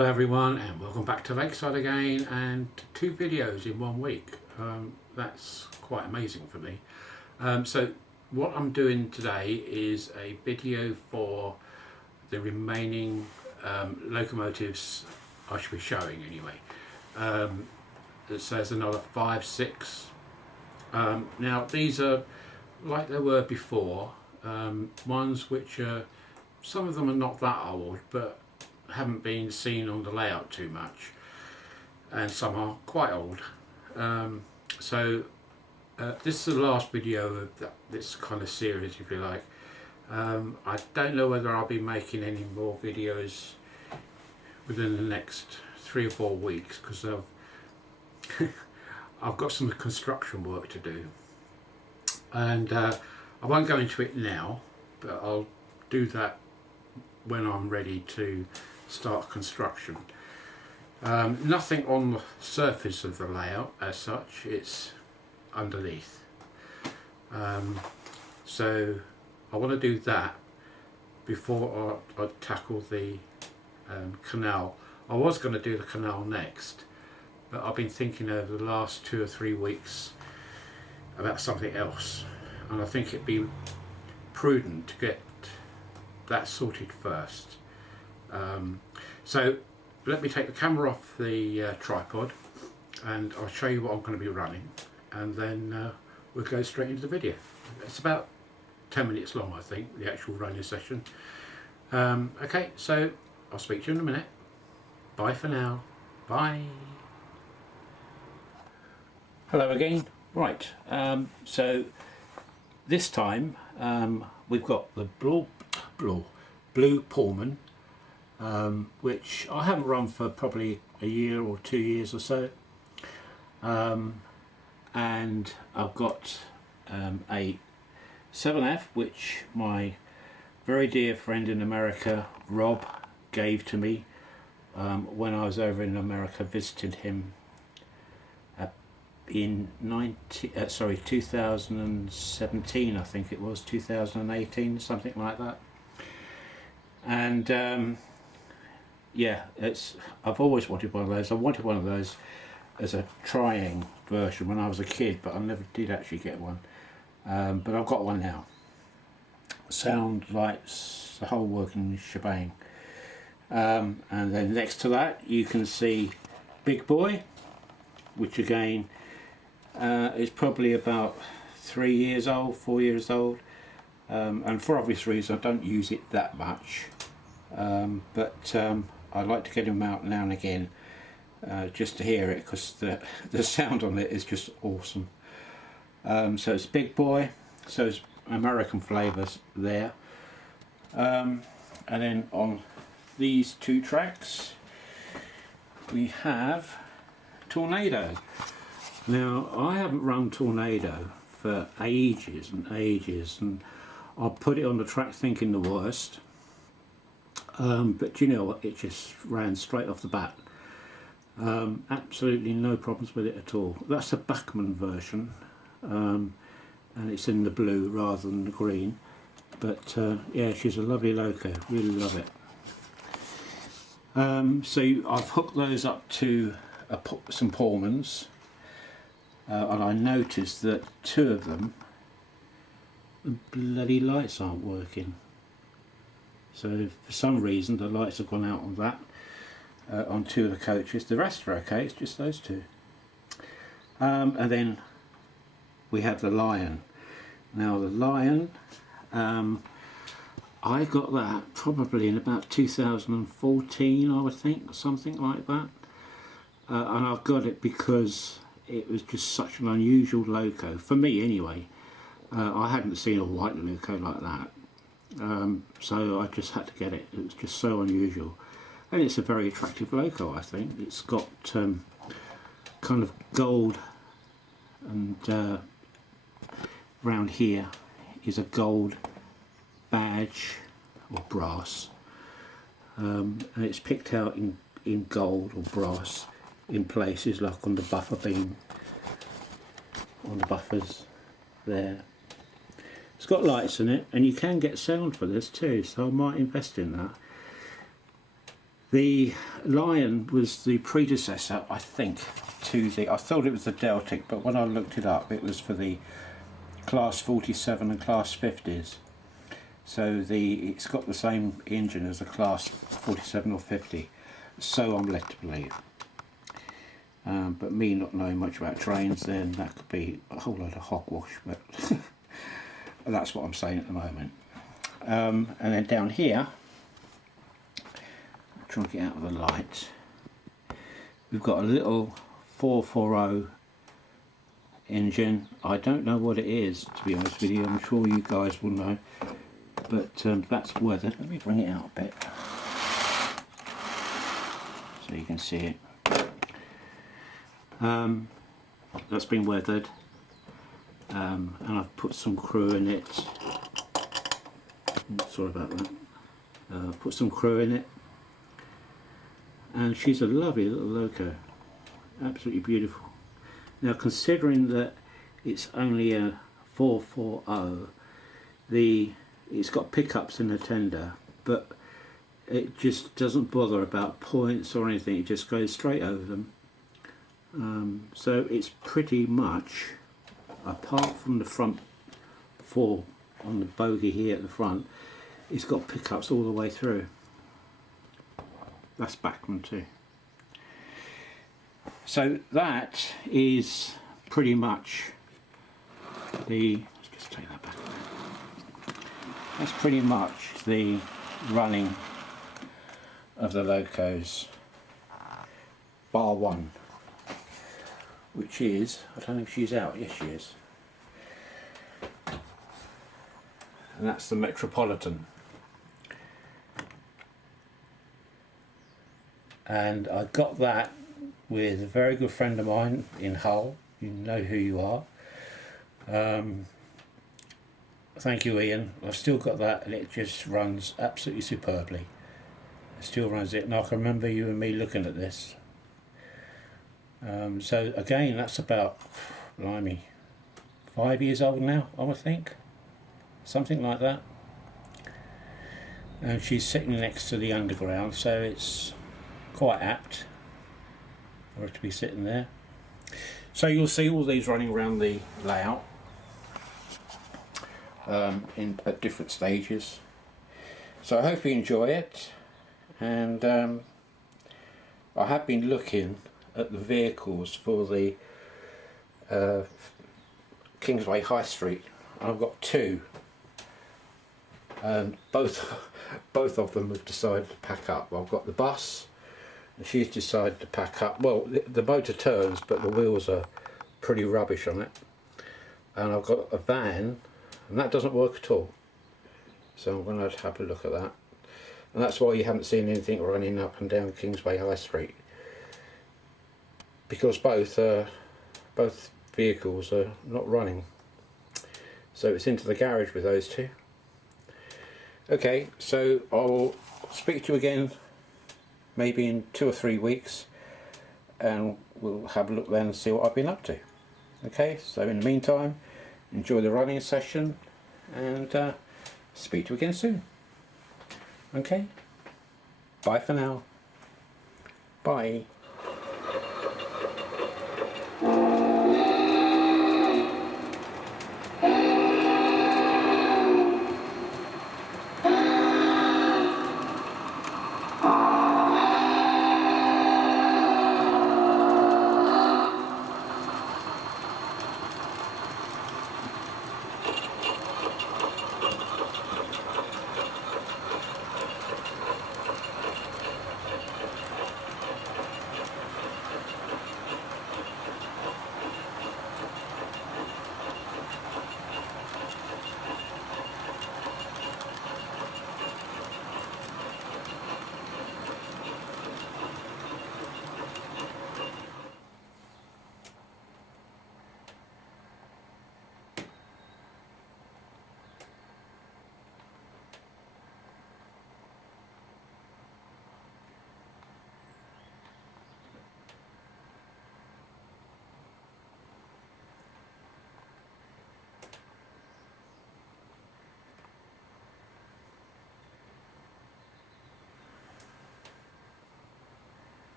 Hello everyone, and welcome back to Lakeside again, and 2 videos in 1 week. That's quite amazing for me. So what I'm doing today is a video for the remaining locomotives I should be showing anyway. It says another 5, 6. Now these are like they were before, ones which are, some of them are not that old but haven't been seen on the layout too much, and some are quite old. This is the last video of this kind of series, if you like. I don't know whether I'll be making any more videos within the next 3 or 4 weeks, because I've got some construction work to do, and I won't go into it now, but I'll do that when I'm ready to start construction. Nothing on the surface of the layout as such, it's underneath. So I want to do that before I tackle the canal. I was going to do the canal next, but I've been thinking over the last 2 or 3 weeks about something else, and I think it'd be prudent to get that sorted first. So let me take the camera off the tripod, and I'll show you what I'm going to be running, and then we'll go straight into the video. It's about 10 minutes long, I think, the actual running session. Okay, so I'll speak to you in a minute. Bye for now. Bye. Hello again. Right, so this time we've got the blue Pullman, which I haven't run for probably a year or 2 years or so, and I've got a 7F which my very dear friend in America, Rob, gave to me when I was over in America visiting him in 2017, I think it was, 2018, something like that. And yeah, I've always wanted one of those. I wanted one of those as a trying version when I was a kid, but I never did actually get one. But I've got one now. Sound, lights, the whole working shebang. And then next to that you can see Big Boy, which again is probably about 3 years old, 4 years old. And for obvious reasons I don't use it that much, but I like to get him out now and again, just to hear it, because the sound on it is just awesome. So it's Big Boy, so it's American flavours there, and then on these 2 tracks we have Tornado. Now I haven't run Tornado for ages and ages, and I put it on the track thinking the worst, but you know what, it just ran straight off the bat. Absolutely no problems with it at all. That's a Bachmann version, and it's in the blue rather than the green, but yeah, she's a lovely loco, really love it. So I've hooked those up to some Pullmans, and I noticed that 2 of them, the bloody lights aren't working. So for some reason the lights have gone out on that, on 2 of the coaches. The rest are okay, it's just those 2. And then we have the Lion. Now the Lion, I got that probably in about 2014, I would think, something like that. And I've got it because it was just such an unusual loco, for me anyway. I hadn't seen a white loco like that, so I just had to get it. It was just so unusual, and it's a very attractive loco, I think. It's got kind of gold, and round here is a gold badge or brass, and it's picked out in gold or brass in places, like on the buffer beam, on the buffers there. It's got lights in it, and you can get sound for this too, so I might invest in that. The Lion was the predecessor, I think, to the, I thought it was the Deltic, but when I looked it up it was for the Class 47 and Class 50s. So it's got the same engine as a Class 47 or 50, so I'm led to believe. But me not knowing much about trains, then that could be a whole load of hogwash, but that's what I'm saying at the moment. And then down here, I'm trying to get out of the light, we've got a little 440 engine. I don't know what it is, to be honest with you. I'm sure you guys will know, but that's weathered. Let me bring it out a bit so you can see it. That's been weathered, and I've put some crew in it. Sorry about that. I've put some crew in it, and she's a lovely little loco, absolutely beautiful. Now, considering that it's only a 440, it's got pickups in the tender, but it just doesn't bother about points or anything. It just goes straight over them. So it's pretty much, apart from the front four on the bogie here at the front, it's got pickups all the way through. That's backman too. So that is pretty much let's just take that back. That's pretty much the running of the locos, bar one, which is, I don't think she's out, yes she is, and that's the Metropolitan. And I got that with a very good friend of mine in Hull. You know who you are. Thank you, Ian. I've still got that, and it just runs absolutely superbly. It still runs it, and I can remember you and me looking at this. So again, that's about, blimey, 5 years old now, I would think, something like that. And she's sitting next to the underground, so it's quite apt for her to be sitting there. So you'll see all these running around the layout at different stages. So I hope you enjoy it, and I have been looking at the vehicles for the Kingsway High Street. I've got two, and both of them have decided to pack up. I've got the bus, and she's decided to pack up. Well, the motor turns, but the wheels are pretty rubbish on it. And I've got a van, and that doesn't work at all. So I'm going to have a look at that. And that's why you haven't seen anything running up and down Kingsway High Street, because both vehicles are not running. So it's into the garage with those two. Okay, so I'll speak to you again maybe in 2 or 3 weeks, and we'll have a look then and see what I've been up to. Okay, so in the meantime, enjoy the running session, and speak to you again soon. Okay, bye for now. Bye.